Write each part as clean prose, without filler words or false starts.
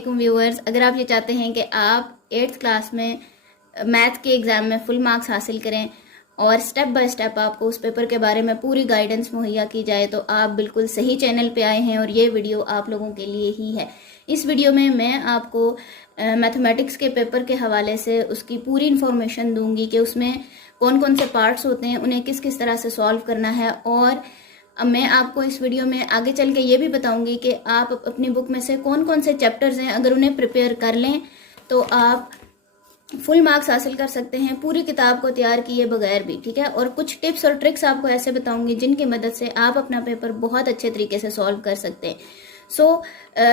वालेकुम व्यूअर्स। अगर आप ये चाहते हैं कि आप 8th क्लास में मैथ के एग्ज़ाम में फुल मार्क्स हासिल करें और स्टेप बाय स्टेप आपको उस पेपर के बारे में पूरी गाइडेंस मुहैया की जाए तो आप बिल्कुल सही चैनल पे आए हैं और ये वीडियो आप लोगों के लिए ही है। इस वीडियो में मैं आपको मैथमेटिक्स के पेपर के हवाले से उसकी पूरी इन्फॉर्मेशन दूंगी कि उसमें कौन कौन से पार्ट्स होते हैं, उन्हें किस किस तरह से सॉल्व करना है। और अब मैं आपको इस वीडियो में आगे चल के ये भी बताऊंगी कि आप अपनी बुक में से कौन कौन से चैप्टर्स हैं, अगर उन्हें प्रिपेयर कर लें तो आप फुल मार्क्स हासिल कर सकते हैं पूरी किताब को तैयार किए बगैर भी, ठीक है। और कुछ टिप्स और ट्रिक्स आपको ऐसे बताऊंगी जिनकी मदद से आप अपना पेपर बहुत अच्छे तरीके से सॉल्व कर सकते हैं।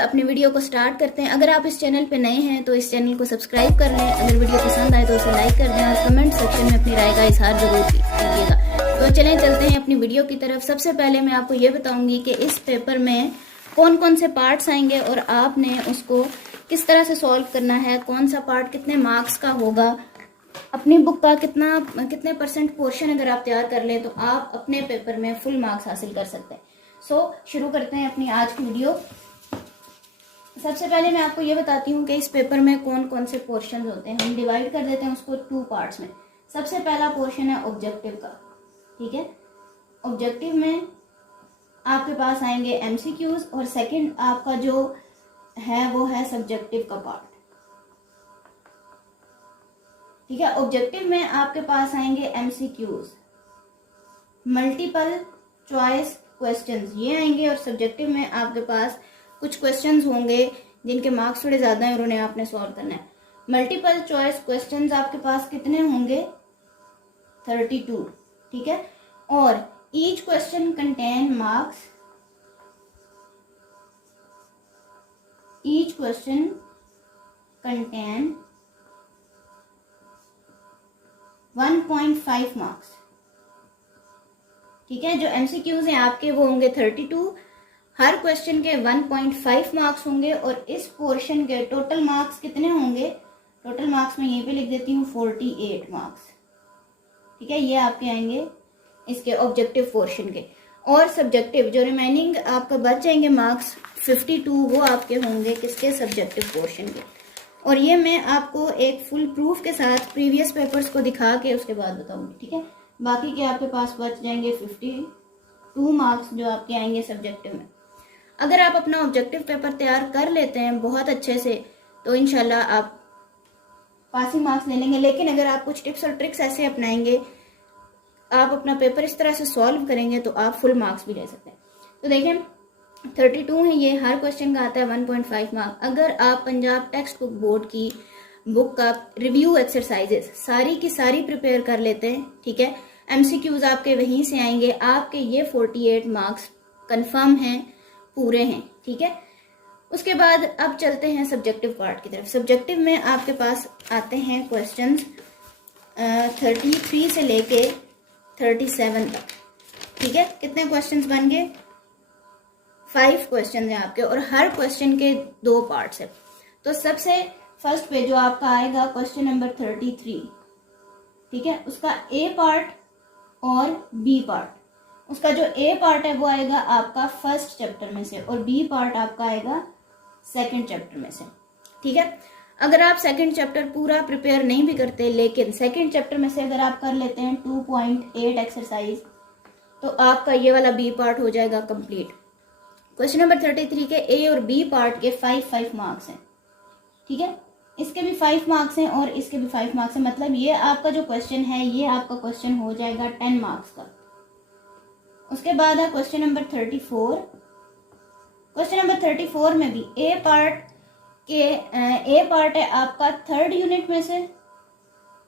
अपनी वीडियो को स्टार्ट करते हैं। अगर आप इस चैनल पे नए हैं तो इस चैनल को सब्सक्राइब कर लें। अगर वीडियो पसंद आए तो उसे लाइक कर दें और कमेंट सेक्शन में अपनी राय का इजहार जरूर कीजिएगा। तो चलें चलते हैं अपनी वीडियो की तरफ। सबसे पहले मैं आपको ये बताऊंगी कि इस पेपर में कौन कौन से पार्ट्स आएंगे और आपने उसको किस तरह से सॉल्व करना है, कौन सा पार्ट कितने मार्क्स का होगा, अपनी बुक का कितने परसेंट पोर्शन अगर आप तैयार कर लें तो आप अपने पेपर में फुल मार्क्स हासिल कर सकते हैं। शुरू करते हैं अपनी आज की वीडियो। सबसे पहले मैं आपको ये बताती हूँ कि इस पेपर में कौन कौन से पोर्शन होते हैं। हम डिवाइड कर देते हैं उसको 2 पार्ट्स में। सबसे पहला पोर्शन है ऑब्जेक्टिव का, ठीक है। ऑब्जेक्टिव में आपके पास आएंगे एमसीक्यूज और सेकंड आपका जो है वो है सब्जेक्टिव का पार्ट, ठीक है। ऑब्जेक्टिव में आपके पास आएंगे एमसीक्यूज, मल्टीपल चॉइस क्वेश्चंस ये आएंगे, और सब्जेक्टिव में आपके पास कुछ क्वेश्चंस होंगे जिनके मार्क्स थोड़े ज्यादा हैं और उन्हें आपने सॉल्व करना है। मल्टीपल चॉइस क्वेश्चंस आपके पास कितने होंगे? 32, ठीक है। और each question contain marks, each question contain 1.5 marks, ठीक है। जो एमसीक्यूज हैं आपके वो होंगे 32, हर क्वेश्चन के 1.5 मार्क्स होंगे। और इस पोर्शन के टोटल मार्क्स कितने होंगे? टोटल मार्क्स मैं यहीं पे लिख देती हूँ 48 मार्क्स, ठीक है। ये आपके आएंगे इसके ऑब्जेक्टिव पोर्शन के। और सब्जेक्टिव जो रिमेनिंग आपका बच जाएंगे मार्क्स 52, वो आपके होंगे किसके? सब्जेक्टिव पोर्शन के। और ये मैं आपको एक फुल प्रूफ के साथ प्रीवियस पेपर्स को दिखा के उसके बाद बताऊंगी, ठीक है। बाकी के आपके पास बच जाएंगे 52 मार्क्स जो आपके आएंगे सब्जेक्टिव में। अगर आप अपना ऑब्जेक्टिव पेपर तैयार कर लेते हैं बहुत अच्छे से तो इंशाल्लाह आप पासिंग मार्क्स ले लेंगे। लेकिन अगर आप कुछ टिप्स और ट्रिक्स ऐसे अपनाएंगे, आप अपना पेपर इस तरह से सॉल्व करेंगे तो आप फुल मार्क्स भी ले सकते हैं। तो देखें 32 है, ये हर क्वेश्चन का आता है 1.5 मार्क्स। अगर आप पंजाब टेक्स्ट बुक बोर्ड की बुक का रिव्यू एक्सरसाइजेस सारी की सारी प्रिपेयर कर लेते हैं, ठीक है, एमसीक्यूज आपके वहीं से आएंगे, आपके ये 48 मार्क्स कंफर्म हैं, पूरे हैं, ठीक है। उसके बाद अब चलते हैं सब्जेक्टिव पार्ट की तरफ। सब्जेक्टिव में आपके पास आते हैं क्वेश्चंस 33 से लेके 37 तक, ठीक है। कितने क्वेश्चंस बन गए? 5 क्वेश्चन हैं आपके और हर क्वेश्चन के 2 पार्ट्स है। तो सबसे फर्स्ट पे जो आपका आएगा क्वेश्चन नंबर 33, ठीक है, उसका ए पार्ट और बी पार्ट। उसका जो ए पार्ट है वो आएगा आपका फर्स्ट चैप्टर में से और बी पार्ट आपका आएगा सेकंड चैप्टर में से, ठीक है। अगर आप सेकंड चैप्टर पूरा प्रिपेयर नहीं भी करते लेकिन सेकंड चैप्टर में से अगर आप कर लेते हैं 2.8 एक्सरसाइज तो आपका ये वाला बी पार्ट हो जाएगा कंप्लीट। क्वेश्चन नंबर 33 के ए और बी पार्ट के 5 मार्क्स हैं, ठीक है। इसके भी 5 मार्क्स हैं और इसके भी 5 मार्क्स हैं। मतलब ये आपका जो क्वेश्चन है ये आपका क्वेश्चन हो जाएगा 10 मार्क्स का। उसके बाद है क्वेश्चन नंबर 34। क्वेश्चन नंबर 34 में भी ए पार्ट है आपका 3rd यूनिट में से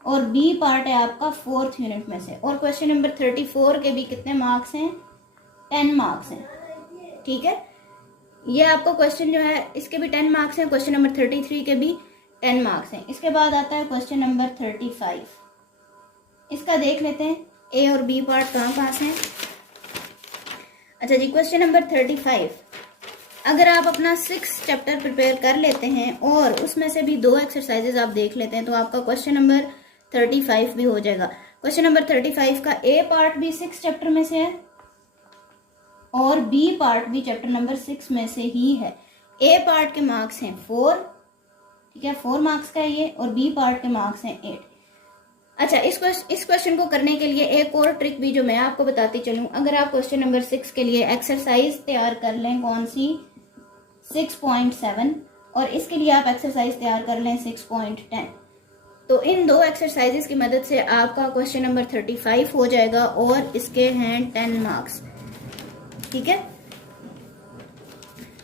और बी पार्ट है आपका 4th यूनिट में से। और क्वेश्चन नंबर 34 के भी कितने मार्क्स हैं? 10 मार्क्स हैं, ठीक है। ये आपको क्वेश्चन जो है इसके भी 10 मार्क्स हैं, क्वेश्चन नंबर 33 के भी 10 मार्क्स हैं। इसके बाद आता है क्वेश्चन नंबर 35। इसका देख लेते हैं ए और बी पार्ट कहाँ से हैं। अच्छा जी, क्वेश्चन नंबर 35 अगर आप अपना 6 चैप्टर प्रिपेयर कर लेते हैं और उसमें से भी 2 एक्सरसाइजेज आप देख लेते हैं तो आपका क्वेश्चन नंबर 35 भी हो जाएगा। क्वेश्चन नंबर 35 का ए पार्ट भी 6 चैप्टर में से है और बी पार्ट भी चैप्टर नंबर 6 में से ही है। ए पार्ट के मार्क्स हैं 4, ठीक है, 4 मार्क्स का है ये, और बी पार्ट के मार्क्स हैं 8। अच्छा, इस क्वेश्चन को करने के लिए एक और ट्रिक भी जो मैं आपको बताती चलूं, अगर आप क्वेश्चन नंबर 6 के लिए एक्सरसाइज तैयार कर लें, कौन सी, 6.7, और इसके लिए आप एक्सरसाइज तैयार कर लें 6.10, तो इन दो एक्सरसाइजेस की मदद से आपका क्वेश्चन नंबर 35 हो जाएगा, और इसके हैं 10 मार्क्स, ठीक है,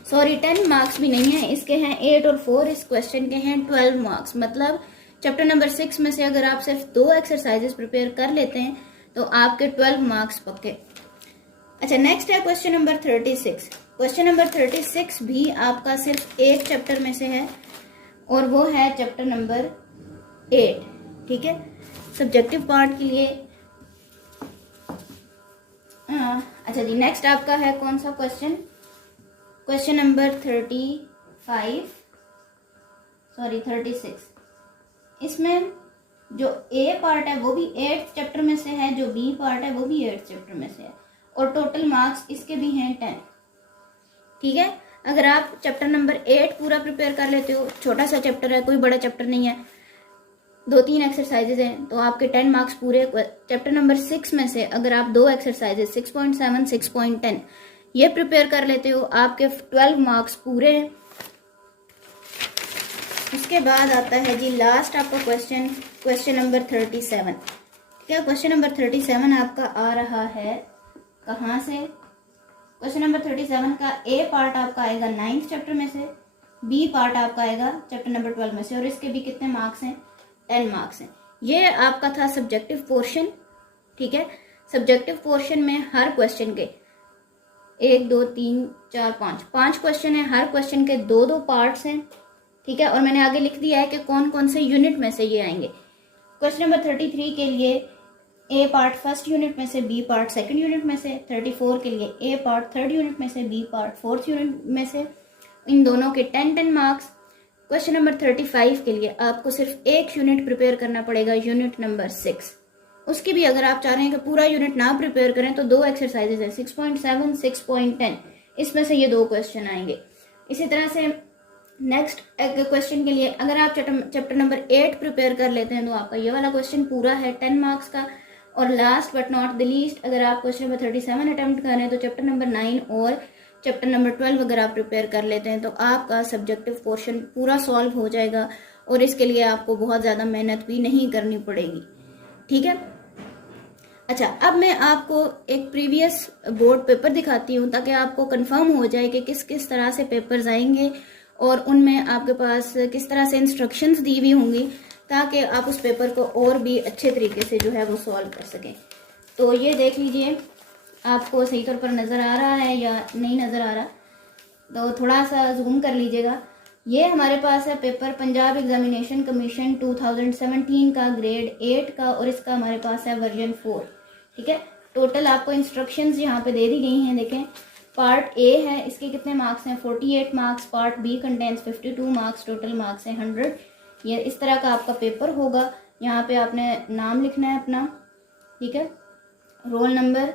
सॉरी 10 मार्क्स भी नहीं है, इसके हैं 8 और 4, इस क्वेश्चन के हैं 12 मार्क्स। मतलब चैप्टर नंबर 6 में से अगर आप सिर्फ 2 एक्सरसाइजेस प्रिपेयर कर लेते हैं तो आपके 12 मार्क्स पक्के। अच्छा, नेक्स्ट है क्वेश्चन नंबर 36। क्वेश्चन नंबर 36 भी आपका सिर्फ एक चैप्टर में से है, और वो है चैप्टर नंबर 8, ठीक है, सब्जेक्टिव पार्ट के लिए। अच्छा जी, नेक्स्ट आपका है कौन सा क्वेश्चन, क्वेश्चन नंबर 36। इसमें जो ए पार्ट है वो भी 8th चैप्टर में से है, जो बी पार्ट है वो भी 8th चैप्टर में से है, और टोटल मार्क्स इसके भी हैं 10, ठीक है। अगर आप चैप्टर नंबर 8 पूरा प्रिपेयर कर लेते हो, छोटा सा चैप्टर है, कोई बड़ा चैप्टर नहीं है, 2-3 एक्सरसाइजेज हैं, तो आपके 10 मार्क्स पूरे। चैप्टर नंबर 6 में से अगर आप 2 एक्सरसाइजेज 6.7, 6.10 ये प्रिपेयर कर लेते हो, आपके 12 मार्क्स पूरे हैं। उसके बाद आता है जी लास्ट आपका क्वेश्चन, क्वेश्चन नंबर 37, ठीक है। क्वेश्चन नंबर 37 आपका आ रहा है कहाँ से, क्वेश्चन नंबर 37 का ए पार्ट आपका आएगा 9th चैप्टर में से, बी पार्ट आपका आएगा चैप्टर नंबर 12 में से, और इसके भी कितने मार्क्स हैं, 10 मार्क्स हैं। ये आपका था सब्जेक्टिव पोर्शन, ठीक है। सब्जेक्टिव पोर्शन में हर क्वेश्चन के 1, 2, 3, 4, 5 क्वेश्चन है, हर क्वेश्चन के 2-2 पार्ट्स हैं, ठीक है, और मैंने आगे लिख दिया है कि कौन कौन से यूनिट में से ये आएंगे। क्वेश्चन नंबर 33 के लिए ए पार्ट 1st यूनिट में से, बी पार्ट 2nd यूनिट में से। 34 के लिए ए पार्ट 3rd यूनिट में से, बी पार्ट 4th यूनिट में से, इन दोनों के 10-10 मार्क्स। क्वेश्चन नंबर 35 के लिए आपको सिर्फ एक यूनिट प्रिपेयर करना पड़ेगा, यूनिट नंबर 6। उसकी भी अगर आप चाह रहे हैं कि पूरा यूनिट ना प्रिपेयर करें तो 2 एक्सरसाइजेज है, 6.7, 6.10, इसमें से ये 2 क्वेश्चन आएंगे। इसी तरह से नेक्स्ट क्वेश्चन के लिए अगर आप चैप्टर नंबर 8 प्रिपेयर कर लेते हैं तो आपका ये वाला क्वेश्चन पूरा है 10 मार्क्स का। और last but not the least, अगर आप क्वेश्चन नंबर 37 अटेम्प्ट कर रहे हैं तो चैप्टर नंबर 9 और चैप्टर नंबर 12 अगर आप प्रिपेयर कर लेते हैं तो आपका सब्जेक्टिव पोर्शन पूरा सॉल्व हो जाएगा, और इसके लिए आपको बहुत ज़्यादा मेहनत भी नहीं करनी पड़ेगी, ठीक है। अच्छा, अब मैं आपको एक प्रीवियस बोर्ड पेपर दिखाती हूँ ताकि आपको कंफर्म हो जाए कि किस किस तरह से पेपर्स आएंगे और उनमें आपके पास किस तरह से इंस्ट्रक्शंस दी हुई होंगी, ताकि आप उस पेपर को और भी अच्छे तरीके से जो है वो सॉल्व कर सकें। तो ये देख लीजिए, आपको सही तौर पर नज़र आ रहा है या नहीं नज़र आ रहा, तो थोड़ा सा जूम कर लीजिएगा। ये हमारे पास है पेपर पंजाब एग्जामिनेशन कमीशन 2017 का ग्रेड 8 का, और इसका हमारे पास है वर्जन 4, ठीक है। टोटल आपको इंस्ट्रक्शंस यहाँ पे दे दी गई हैं, देखें। पार्ट ए है, इसके कितने मार्क्स हैं, 48 marks. Part B contains 52 marks, total marks हैं 100। ये इस तरह का आपका पेपर होगा। यहाँ पे आपने नाम लिखना है अपना, ठीक है, रोल नंबर,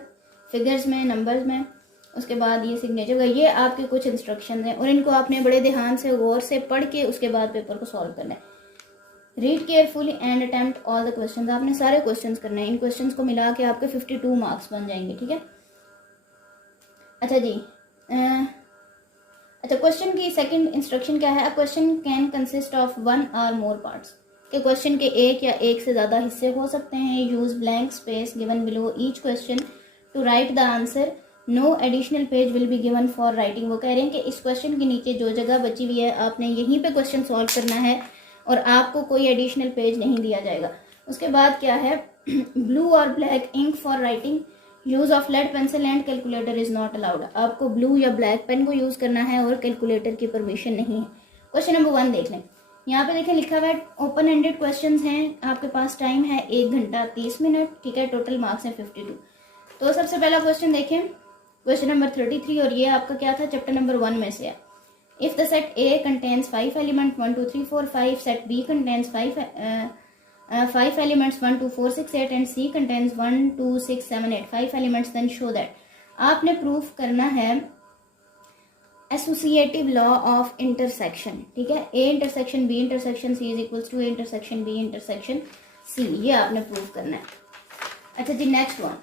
फिगर्स में, नंबर्स में, उसके बाद ये सिग्नेचर का। ये आपके कुछ इंस्ट्रक्शन हैं और इनको आपने बड़े ध्यान से गौर से पढ़ के उसके बाद पेपर को सॉल्व करना है। Read carefully and attempt all the questions, आपने सारे क्वेश्चंस करने हैं। इन क्वेश्चंस को मिला के आपके 52 मार्क्स बन जाएंगे, ठीक है। अच्छा जी, अच्छा, क्वेश्चन की सेकंड इंस्ट्रक्शन क्या है, a question can consist of 1 और मोर पार्ट्स, के क्वेश्चन के एक या एक से ज़्यादा हिस्से हो सकते हैं। Use blank space given below each question to write the answer, no additional page will be given for writing. वो कह रहे हैं कि इस क्वेश्चन के नीचे जो जगह बची हुई है आपने यहीं पे क्वेश्चन सॉल्व करना है और आपको कोई एडिशनल पेज नहीं दिया जाएगा। उसके बाद क्या है, ब्लू और black ink for writing, use of lead pencil and calculator is not allowed. आपको ब्लू या ब्लैक पेन को यूज करना है और कैलकुलेटर की परमिशन नहीं है। क्वेश्चन नंबर 1 देख लें, यहाँ पे देखें लिखा हुआ है ओपन एंडेड क्वेश्चंस हैं, आपके पास टाइम है 1 घंटा 30 मिनट, ठीक है। टोटल मार्क्स हैं 52। तो सबसे पहला क्वेश्चन देखें, क्वेश्चन नंबर 33, और ये आपका क्या था, चैप्टर नंबर 1 में से है। If the set A contains 5 elements 1 2 3 4 5, set B contains 5 elements 1 2 4 6 8 and C contains 1 2 6 7 8 5 elements, then show that। आपने प्रूफ करना है एसोसिएटिव लॉ ऑफ इंटरसेक्शन, ठीक है, A intersection B intersection C is equals to A intersection B intersection C, ये आपने prove करना है। अच्छा जी नेक्स्ट वन,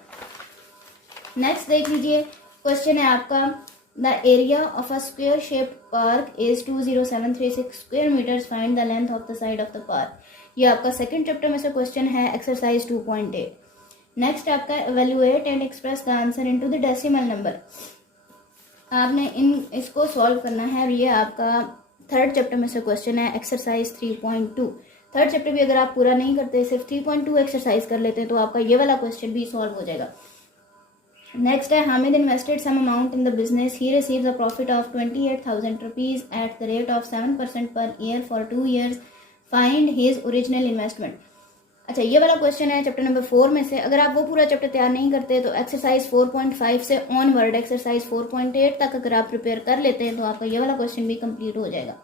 नेक्स्ट देख लीजिए, क्वेश्चन है आपका the area of a square shaped park is 20736 square metres, find the length of the side of the park. ये आपका सेकंड चैप्टर में से क्वेश्चन है, एक्सरसाइज 2.8। नेक्स्ट आपका evaluate and express the answer into the decimal number. आपने इसको solve करना है, ये आपका थर्ड चैप्टर में से क्वेश्चन है, एक्सरसाइज 3.2। थर्ड चैप्टर भी अगर आप पूरा नहीं करते, सिर्फ 3.2 एक्सरसाइज कर लेते हैं, तो आपका ये वाला क्वेश्चन भी सॉल्व हो जाएगा। नेक्स्ट है, Hamid invested some amount in the business, he receives a profit of 28,000 rupees at the rate of 7% per year for 2 years, find his original investment. अच्छा ये वाला क्वेश्चन है चैप्टर नंबर 4 में से। अगर आप वो पूरा चैप्टर तैयार नहीं करते तो एक्सरसाइज 4.5 से ऑनवर्ड एक्सरसाइज 4.8 तक अगर आप प्रिपेयर कर लेते हैं तो आपका ये वाला क्वेश्चन भी कंप्लीट हो जाएगा।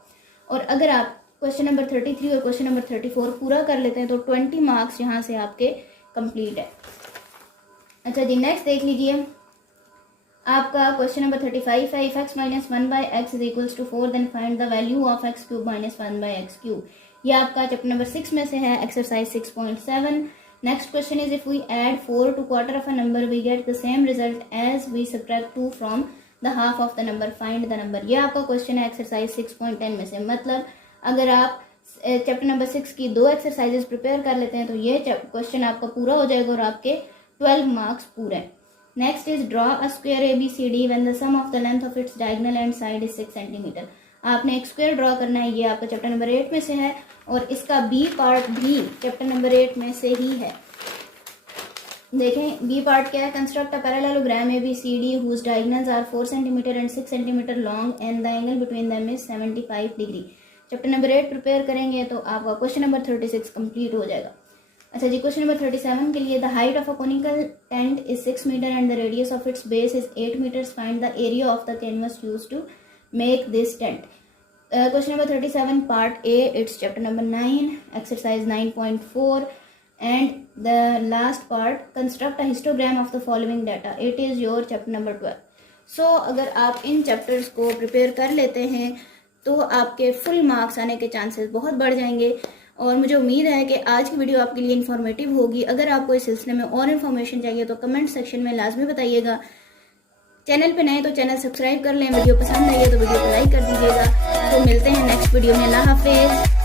और अगर आप क्वेश्चन नंबर 33 और क्वेश्चन नंबर 34 पूरा कर लेते हैं तो 20 मार्क्स यहाँ से आपके कंप्लीट है। अच्छा जी नेक्स्ट देख लीजिए, आपका क्वेश्चन नंबर 35 है, if x minus 1/x is equals to 4 then find the value of x cube minus 1/x cube. ये आपका चैप्टर नंबर 6 में से है, exercise 6.7। Next question is, if we add 4 to quarter of a number we get the same result as we subtract 2 from the half of the number, find the number. ये आपका question है exercise 6.10 में से। मतलब अगर आप chapter number 6 की 2 exercises prepare कर लेते हैं तो ये क्वेश्चन आपका पूरा हो जाएगा और आपके 12 मार्क्स पूरे। Next is, draw a square ABCD when the sum of the length of its diagonal and side is 6 centimetre. आपने एक स्क्वायर ड्रॉ करना है, ये आपका चैप्टर नंबर 8 में से है और इसका बी पार्ट भी चैप्टर नंबर 8 में से ही है। देखें बी पार्ट क्या है, construct a parallelogram ABCD whose diagonals are 4 cm and 6 cm long and the angle between them is 75 degree. Chapter number 8 prepare करेंगे तो आपका क्वेश्चन नंबर 36 कंप्लीट हो जाएगा। अच्छा जी क्वेश्चन नंबर 37 के लिए, the height of a conical tent is 6 metre and the radius of its base is 8 meters, find the area of the canvas used to make this tent। Question number 37 part A, it's chapter number 9 exercise 9.4 and the last part, construct a histogram of the following data, it is your chapter number 12। so अगर आप इन chapters को prepare कर लेते हैं तो आपके full marks आने के चांसेस बहुत बढ़ जाएंगे और मुझे उम्मीद है कि आज की वीडियो आपके लिए इन्फॉर्मेटिव होगी। अगर आपको इस सिलसिले में और इन्फॉर्मेशन चाहिए तो कमेंट सेक्शन में लाजमी बताइएगा। चैनल पे नए तो चैनल सब्सक्राइब कर लें, वीडियो पसंद आई है तो वीडियो को लाइक कर दीजिएगा। तो मिलते हैं नेक्स्ट वीडियो में, अल्लाह हाफिज़।